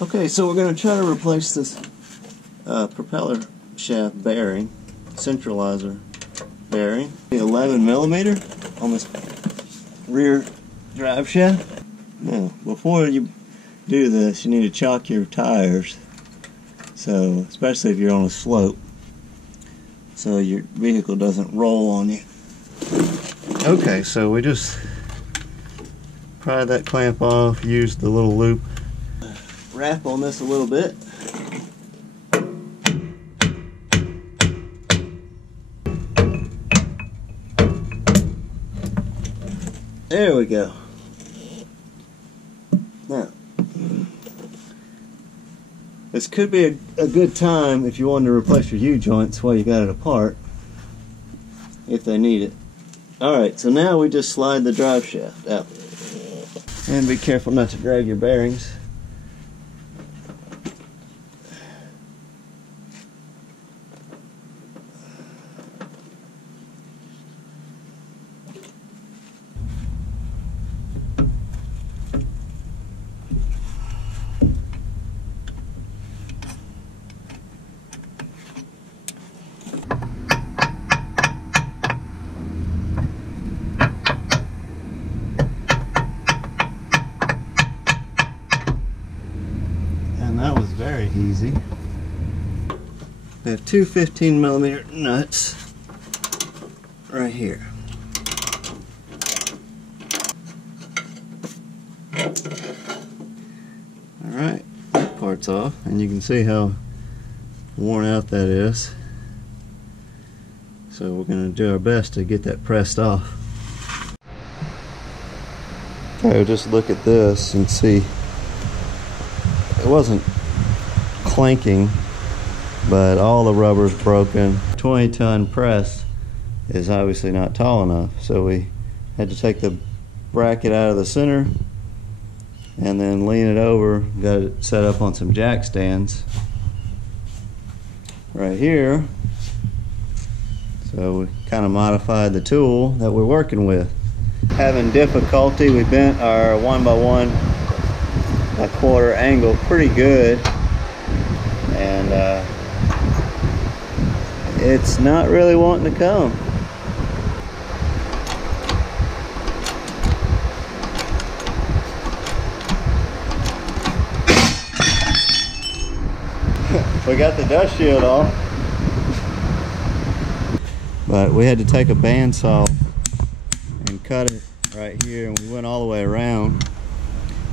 Okay, so we're going to try to replace this propeller shaft bearing, centralizer bearing. The 11 millimeter on this rear drive shaft. Now, before you do this, you need to chock your tires, so especially if you're on a slope, so your vehicle doesn't roll on you. Okay, so we just pried that clamp off, used the little loop. Wrap on this a little bit. There we go. Now, this could be a good time if you wanted to replace your U-joints while you got it apart, if they need it. Alright, so now we just slide the drive shaft out. And be careful not to drag your bearings. That was very easy. We have two 15 millimeter nuts right here. Alright, that part's off, and you can see how worn out that is. So we're going to do our best to get that pressed off. Okay, we'll just look at this and see. It wasn't clanking, but all the rubber's broken. 20-ton press is obviously not tall enough, so we had to take the bracket out of the center and then lean it over. Got it set up on some jack stands right here. So we kind of modified the tool that we're working with. Having difficulty, we bent our 1x1 1/4 angle pretty good, and it's not really wanting to come. We got the dust shield off, but we had to take a bandsaw and cut it right here, and we went all the way around.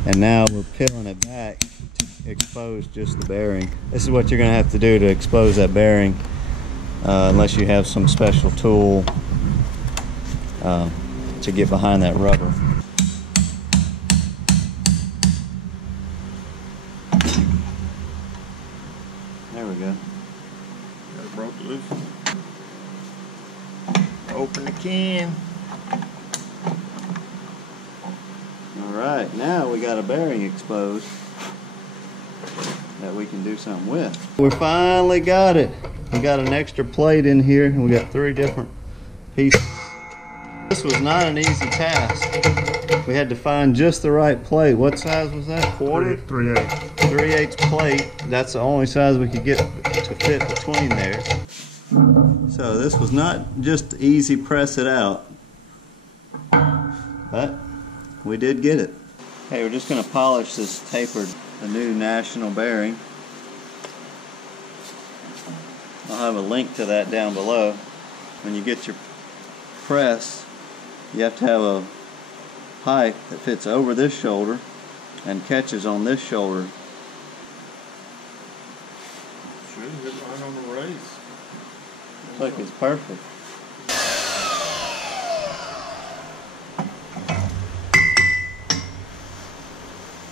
And now we're peeling it back to expose just the bearing. This is what you're going to have to do to expose that bearing, unless you have some special tool to get behind that rubber. There we go. Got it broke loose. Open the can. Alright, now we got a bearing exposed that we can do something with. We finally got it. We got an extra plate in here, and we got 3 different pieces. This was not an easy task. We had to find just the right plate. What size was that? Quarter? 3/8. 3/8 plate. That's the only size we could get to fit between there. So this was not just easy press it out, but we did get it. Okay, we're just going to polish this tapered, the new National bearing. I'll have a link to that down below. When you get your press, you have to have a pipe that fits over this shoulder and catches on this shoulder. Should hit right on the race. Looks like it's perfect.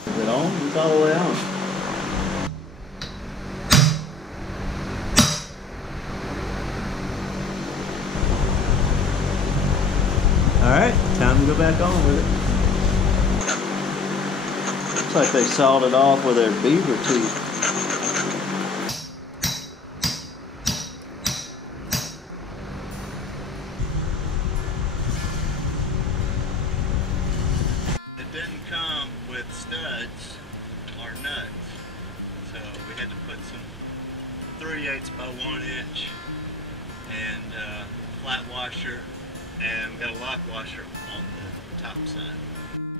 Is it on? It's all the way on. Alright, time to go back on with it. Looks like they sawed it off with their beaver teeth. It didn't come with studs or nuts. had to put some 3/8 by 1 inch and flat washer, and we got a lock washer on the top side.